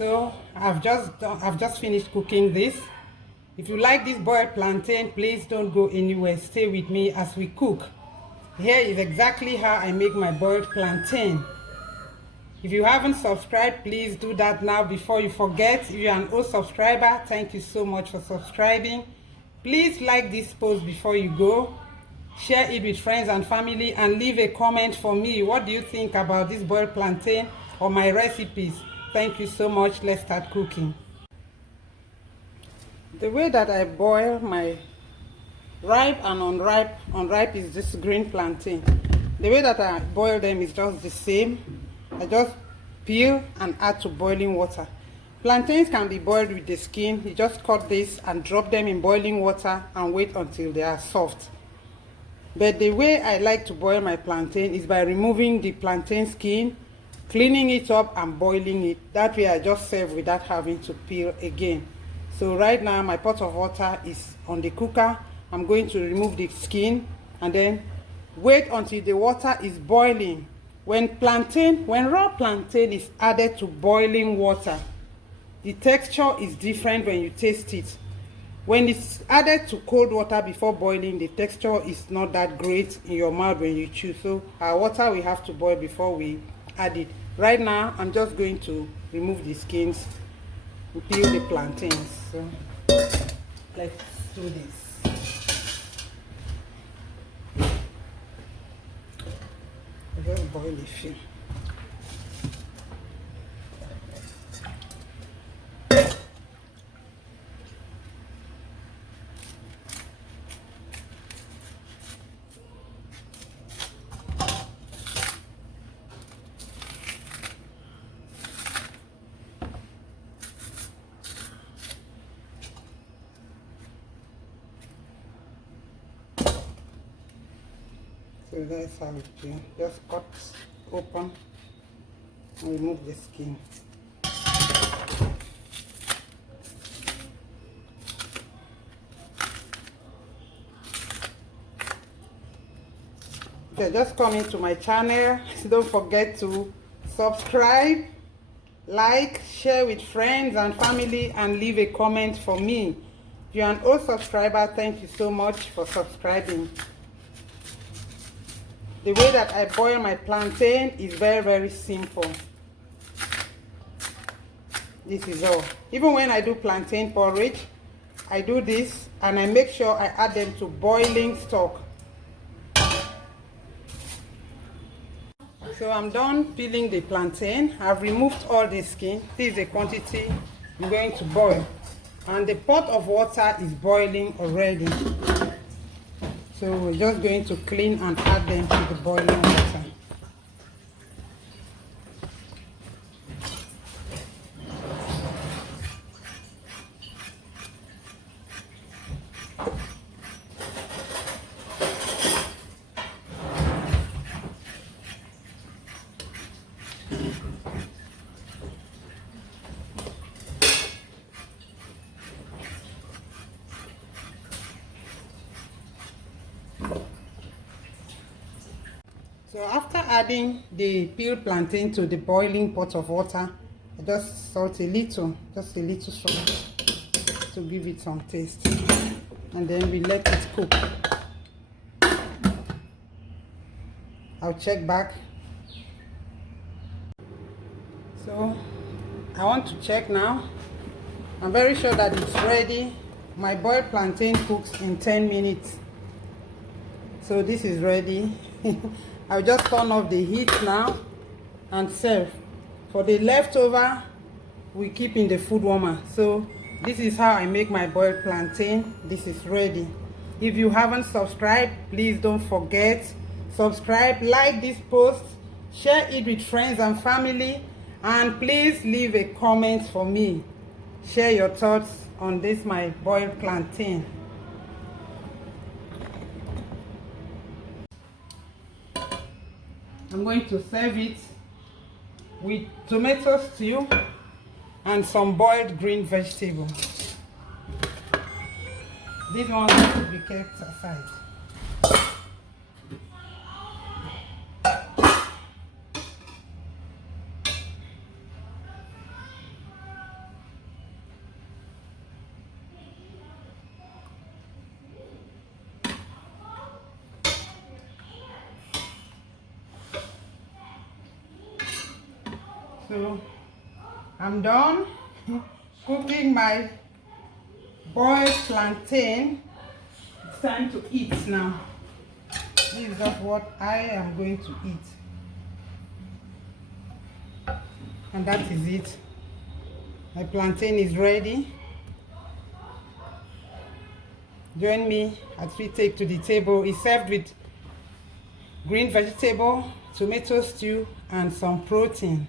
So I've just finished cooking this. If you like this boiled plantain, please don't go anywhere. Stay with me as we cook. Here is exactly how I make my boiled plantain. If you haven't subscribed, please do that now before you forget. If you're an old subscriber, thank you so much for subscribing. Please like this post before you go. Share it with friends and family and leave a comment for me. What do you think about this boiled plantain or my recipes? Thank you so much. Let's start cooking. The way that I boil my ripe and unripe is this green plantain. The way that I boil them is just the same. I just peel and add to boiling water. Plantains can be boiled with the skin. You just cut this and drop them in boiling water and wait until they are soft. But the way I like to boil my plantain is by removing the plantain skin, cleaning it up and boiling it. That way I just serve without having to peel again. So right now my pot of water is on the cooker. I'm going to remove the skin and then wait until the water is boiling. When raw plantain is added to boiling water, the texture is different when you taste it. When it's added to cold water before boiling, the texture is not that great in your mouth when you chew. So our water we have to boil before we add it. Right now, I'm just going to remove the skins and peel the plantains. So let's do this. I'll just boil a few. So that's how it do. Just cut open and remove the skin. If you're just coming to my channel, don't forget to subscribe, like, share with friends and family, and leave a comment for me. If you're an old subscriber, thank you so much for subscribing. The way that I boil my plantain is very simple. This is all. Even when I do plantain porridge, I do this and I make sure I add them to boiling stock. So I'm done peeling the plantain. I've removed all the skin. This is the quantity I'm going to boil. And the pot of water is boiling already. So we're just going to clean and add them to the boiling water. So after adding the peeled plantain to the boiling pot of water, I just salt a little, just a little salt to give it some taste. And then we let it cook. I'll check back. So I want to check now. I'm very sure that it's ready. My boiled plantain cooks in 10 minutes. So this is ready. I'll just turn off the heat now and serve. For the leftover, we keep in the food warmer. So this is how I make my boiled plantain. This is ready. If you haven't subscribed, please don't forget. Subscribe, like this post, share it with friends and family, and please leave a comment for me. Share your thoughts on this, my boiled plantain. I'm going to serve it with tomato stew and some boiled green vegetables. These ones have to be kept aside. So I'm done cooking my boiled plantain. It's time to eat now. This is just what I am going to eat. And that is it. My plantain is ready. Join me as we take to the table. It's served with green vegetable, tomato stew, and some protein.